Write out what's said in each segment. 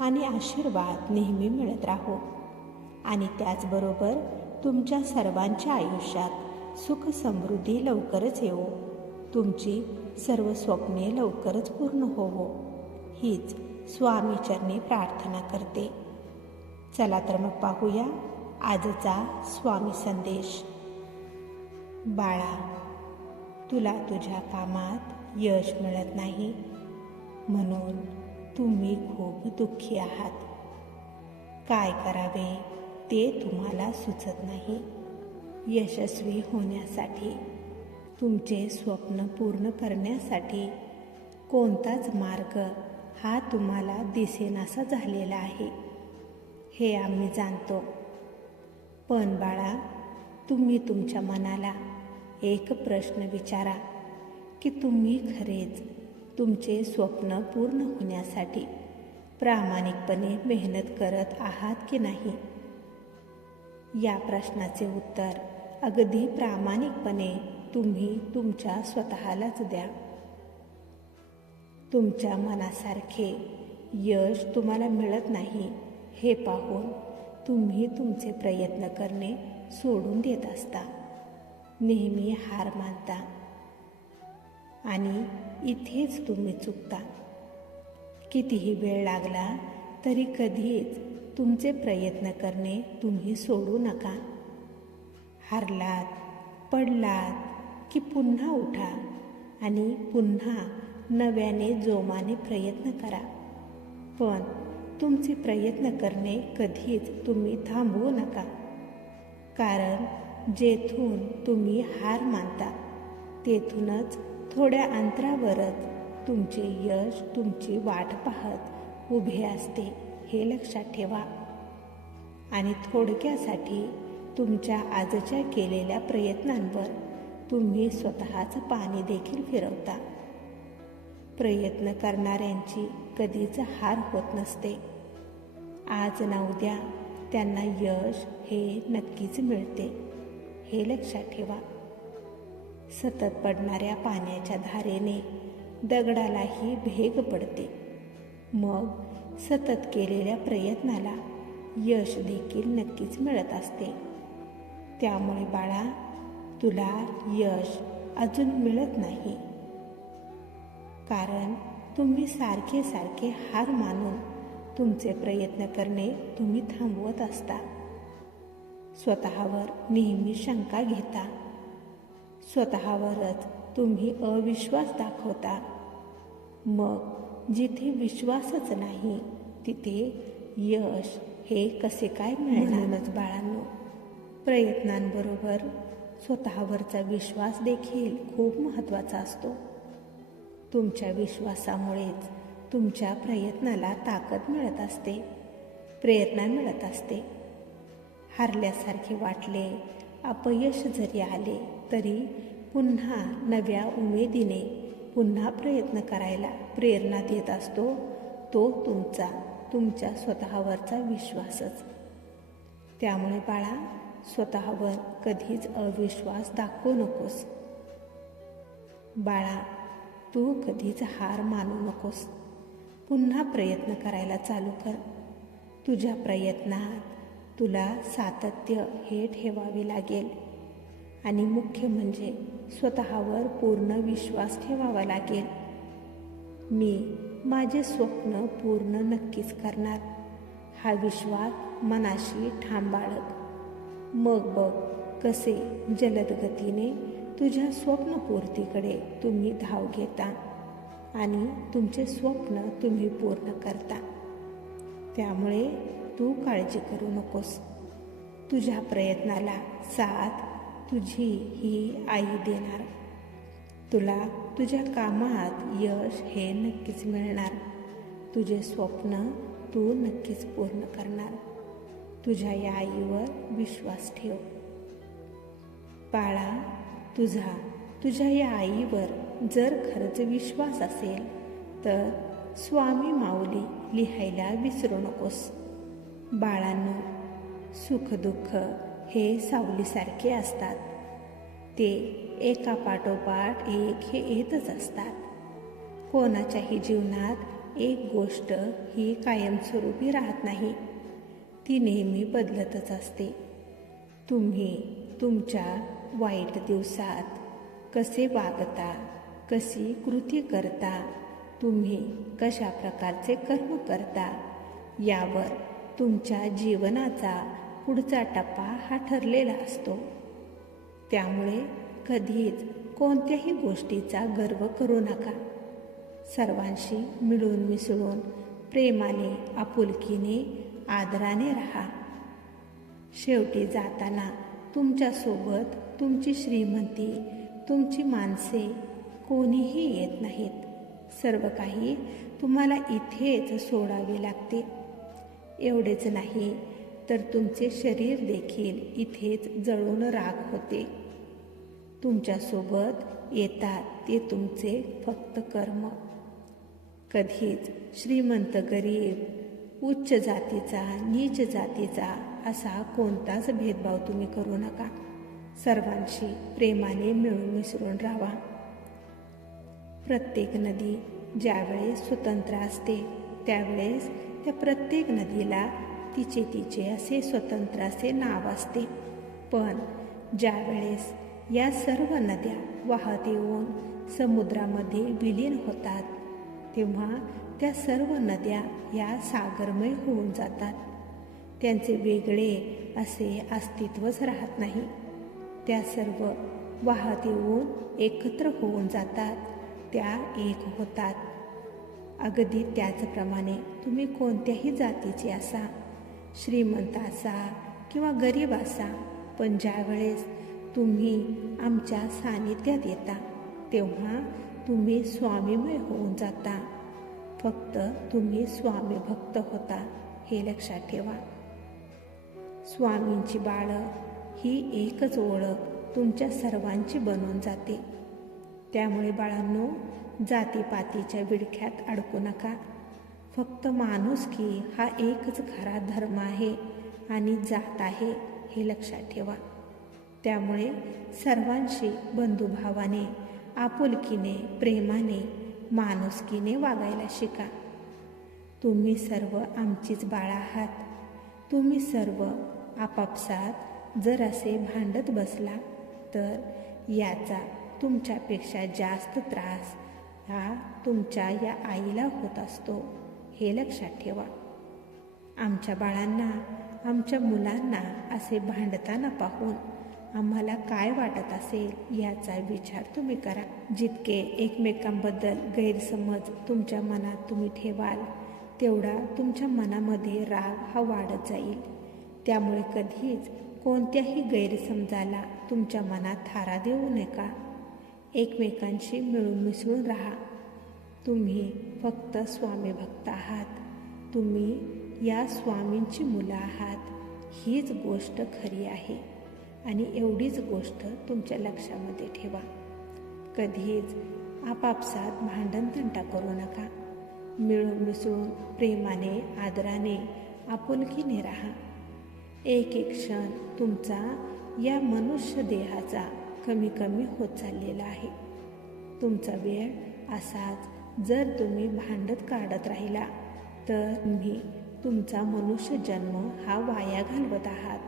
आणि आशीर्वाद नेहमी मिळत राहो. आणि त्याचबरोबर तुमच्या सर्वांच्या आयुष्यात सुख समृद्धी लवकरच येवो. तुमची सर्व स्वप्ने लवकरच पूर्ण होवो. हीच स्वामीचरणी प्रार्थना करते. चला तर मग पाहूया आजचा स्वामी संदेश. बाळा तुला तुझ्या कामात यश मिळत नाही. म्हणून तुम्ही खूप दुःखी आहात. काय करावे ते तुम्हाला सुचत नाही. यशस्वी होण्यासाठी तुमचे स्वप्न पूर्ण करण्यासाठी कोणताच मार्ग हा तुम्हाला दिसेनासा झालेला आहे. हे आम्ही जाणतो. पण बाळा तुम्ही तुमच्या मनाला एक प्रश्न विचारा की तुम्ही खरेच तुमचे स्वप्न पूर्ण होण्यासाठी प्रामाणिकपणे मेहनत करत आहात की नाही? या प्रश्नाचे उत्तर अगदी प्रामाणिकपणे तुम्ही तुमच्या स्वतःलाच द्या. तुमच्या मनासारखे यश तुम्हाला मिळत नाही हे पाहून तुम्ही तुमचे प्रयत्न करणे सोडून देत असता. नेहमी हार मानता. आणि इथेच तुम्ही चुकता. कितीही वेळ लागला तरी कधीच तुमचे प्रयत्न करणे तुम्ही सोडू नका. हारलात पडलात की पुन्हा उठा आणि पुन्हा नव्याने जोमाने प्रयत्न करा. पण तुमचे प्रयत्न करणे कधीच तुम्ही थांबवू नका. कारण जेथून तुम्ही हार मानता तेथूनच थोड्या अंतरावरच तुमचे यश तुमची वाट पाहत उभे असते हे लक्षात ठेवा. आणि थोडक्यासाठी तुमच्या आजच्या केलेल्या प्रयत्नांवर तुम्ही स्वतःच पाणी देखील फिरवता. प्रयत्न करणाऱ्यांची कधीच हार होत नसते. आज ना उद्या त्यांना यश हे नक्कीच मिळते हे लक्षात ठेवा. सतत पडणाऱ्या पाण्याच्या धारेने दगडालाही भेग पडते. मग सतत केलेल्या प्रयत्नाला यश देखील नक्कीच मिळत असते. त्यामुळे बाळा तुला यश अजून मिळत नाही. कारण तुम्ही सारखे सारखे हार मानून तुमचे प्रयत्न करणे तुम्ही थांबवत असता. स्वतःवर नेहमी शंका घेता. स्वतःवरच तुम्ही अविश्वास दाखवता. मग जिथे विश्वासच नाही तिथे यश हे कसे काय मिळणारच बाळांनो प्रयत्नांबरोबर स्वतःवरचा विश्वास देखील खूप महत्त्वाचा असतो. तुमच्या विश्वासामुळेच तुमच्या प्रयत्नाला ताकद मिळत असते प्रेरणा मिळत असते. हरल्यासारखे वाटले अपयश जरी आले तरी पुन्हा नव्या उमेदीने पुन्हा प्रयत्न करायला प्रेरणा देत असतो तो तुमचा तुमच्या स्वतःवरचा विश्वासच. त्यामुळे बाळा स्वतःवर कधीच अविश्वास दाखवू नकोस. बाळा तू कधीच हार मानू नकोस. पुन्हा प्रयत्न करायला चालू कर. तुझ्या प्रयत्नात तुला सातत्य हे ठेवावे लागेल. आणि मुख्य म्हणजे स्वतःवर पूर्ण विश्वास ठेवावा लागेल. मी माझे स्वप्न पूर्ण नक्कीच करणार. हा विश्वास मनाशी ठाम बाळग मग बघ कसे जलद गतीने तुझ्या स्वप्नपूर्तीकडे तुम्ही धाव घेता आणि तुमचे स्वप्न तुम्ही पूर्ण करता. त्यामुळे तू काळजी करू नकोस. तुझ्या प्रयत्नाला साथ तुझी ही आई देणार. तुला तुझ्या कामात यश हे नक्कीच मिळणार. तुझे स्वप्न तू नक्कीच पूर्ण करणार. तुझ्या या आईवर विश्वास ठेव. बाळा तुझा तुझ्या या आईवर जर खरंच विश्वास असेल तर स्वामी माऊली लिहायला विसरू नकोस. बाळांनो सुखदुःख हे सावलीसारखे असतात. ते एका पाठोपाठ एक हे येतच असतात. कोणाच्याही जीवनात एक गोष्ट ही कायमस्वरूपी राहत नाही. ती नेहमी बदलतच असते. तुम्ही तुमच्या वाईट दिवसात कसे वागता कशी कृती करता तुम्ही कशा प्रकारचे कर्म करता यावर तुमच्या जीवनाचा पुढचा टप्पा हा ठरलेला असतो. त्यामुळे कधीच कोणत्याही गोष्टीचा गर्व करू नका. सर्वांशी मिळून मिसळून प्रेमाने आपुलकीने आदराने राहा. शेवटी जाताना तुमच्यासोबत तुमची श्रीमंती तुमची माणसे कोणीही येत नाहीत. सर्व काही तुम्हाला इथेच सोडावे लागते. एवढेच नाही तर तुमचे शरीर देखील इथेच जळून राग होते. तुमच्यासोबत येतात ते तुमचे फक्त कर्म. कधीच श्रीमंत गरीब उच्च जातीचा नीच जातीचा असा कोणताच भेदभाव तुम्ही करू नका. सर्वांशी प्रेमाने मिळून मिसळून राहा. प्रत्येक नदी ज्यावेळेस स्वतंत्र असते त्यावेळेस त्या प्रत्येक नदीला तिचे तिचे असे स्वतंत्र असे नाव असते. पण ज्यावेळेस या सर्व नद्या वाहत येऊन समुद्रामध्ये विलीन होतात तेव्हा त्या सर्व नद्या या सागरमय होऊन जातात. त्यांचे वेगळे असे अस्तित्वच राहत नाही. त्या सर्व वाहत येऊन एकत्र होऊन जातात त्या एक होतात. अगदी त्याचप्रमाणे तुम्ही कोणत्याही जातीचे असा श्रीमंत असा किंवा गरीब असा पण ज्यावेळेस तुम्ही आमच्या सानिध्यात येता तेव्हा तुम्ही स्वामीमय होऊन जाता. फक्त तुम्ही स्वामी भक्त होता हे लक्षात ठेवा. स्वामींची बाळं ही एकच ओळख तुमच्या सर्वांची बनून जाते. त्यामुळे बाळांनो जातीपातीच्या विडख्यात अडकू नका. फक्त माणूस की हा एकच खरा धर्म आहे आणि जात आहे हे लक्षात ठेवा. त्यामुळे सर्वांशी बंधुभावाने आपुलकीने प्रेमाने माणुसकीने वागायला शिका. तुम्ही सर्व आमचीच बाळ आहात. तुम्ही सर्व आपापसात जर असे भांडत बसला तर याचा तुमच्यापेक्षा जास्त त्रास हा तुमच्या या आईला होत असतो. हे लक्षात ठेवा. आमच्या बाळांना आमच्या मुलांना असे भांडताना पाहून आम्हाला काय वाटत असेल याचा विचार तुम्ही करा. जितके एकमेकांबद्दल गैरसमज तुमच्या मनात तुम्ही ठेवाल तेवढा तुमच्या मनामध्ये राग हा वाढत जाईल. त्यामुळे कधीच कोणत्याही गैरसमजाला तुमच्या मनात थारा देऊ नका. एकमेकांशी मिळून मिसळून राहा. तुम्ही फक्त स्वामी भक्त आहात. तुम्ही या स्वामींची मुलं आहात. हीच गोष्ट खरी आहे. आणि एवढीच गोष्ट तुमच्या लक्षामध्ये ठेवा. कधीच आपापसात भांडण तंटा करू नका. मिळून मिसळून प्रेमाने आदराने आपुलकीने राहा. एक एक क्षण तुमचा या मनुष्य देहाचा कमी कमी होत चाललेला आहे. तुमचा वेळ असाच जर तुम्ही भांडत काढत राहिला तर तुम्ही तुमचा मनुष्य जन्म हा वाया घालवत आहात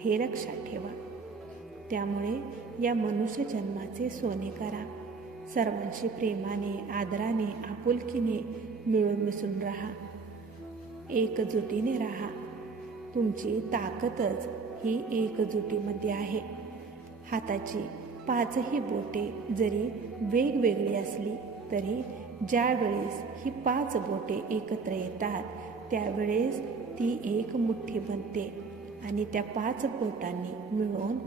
हे लक्षात ठेवा. त्यामुळे या मनुष्य जन्माचे सोने करा. सर्वांशी प्रेमाने आदराने आपुलकीने मिळून मिसळून राहा. एकजुटीने राहा. तुमची ताकदच ही एकजुटीमध्ये आहे. हाताची पाचही बोटे जरी वेगवेगळी असली तरी ज्यावेळेस ही पाच बोटे एकत्र येतात त्यावेळेस ती एक मुठ्ठी बनते आणि त्या पाच बोटांनी मिळून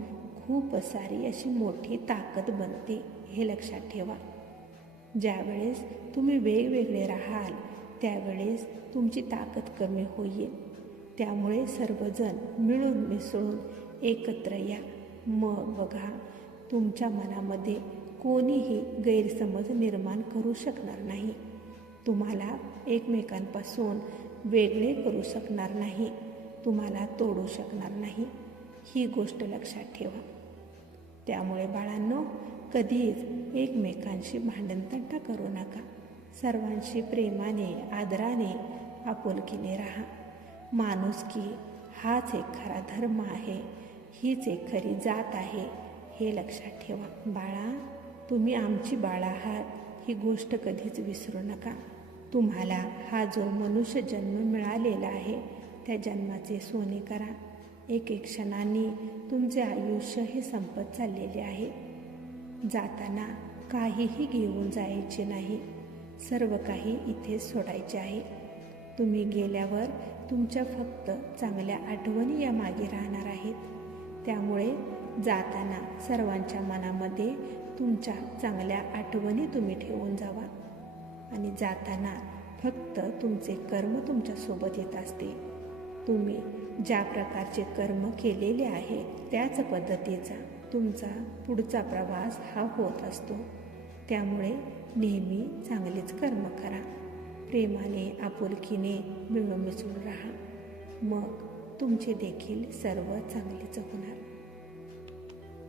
खूप सारी अशी मोठी ताकद बनते. हे लक्षात ठेवा. ज्यावेळेस तुम्ही वेगवेगळे राहाल त्यावेळेस तुमची ताकद कमी होईल. त्यामुळे सर्वजण मिळून मिसळून एकत्र या. मग बघा तुमच्या मनामध्ये कोणीही गैरसमज निर्माण करू शकणार नाही. तुम्हाला एकमेकांपासून वेगळे करू शकणार नाही. तुम्हाला तोडू शकणार नाही. ही गोष्ट लक्षात ठेवा. त्यामुळे बाळांनो कधीच एकमेकांशी भांडणतंटा करू नका. सर्वांशी प्रेमाने आदराने आपुलकीने राहा. माणुसकी हाच एक खरा धर्म आहे. हीच एक खरी जात आहे. हे लक्षात ठेवा. बाळा तुम्ही आमची बाळा आहात ही गोष्ट कधीच विसरू नका. तुम्हाला हा जो मनुष्य जन्म मिळालेला आहे त्या जन्माचे सोने करा. एक एक क्षणाने तुमचे आयुष्य हे संपत चाललेले आहे. जाताना काहीही घेऊन जायचे नाही. सर्व काही इथेच सोडायचे आहे. तुम्ही गेल्यावर तुमच्या फक्त चांगल्या आठवणी या मागे राहणार आहेत. त्यामुळे जाताना सर्वांच्या मनामध्ये तुमच्या चांगल्या आठवणी तुम्ही ठेवून जावा. आणि जाताना फक्त तुमचे कर्म तुमच्यासोबत येत असते. तुम्ही ज्या प्रकारचे कर्म केलेले आहे त्याच पद्धतीचा तुमचा पुढचा प्रवास हा होत असतो. त्यामुळे नेहमी चांगलेच कर्म करा. प्रेमाने आपुलकीने मिळून मिसळून राहा. मग तुमचे देखील सर्व चांगलेच होणार.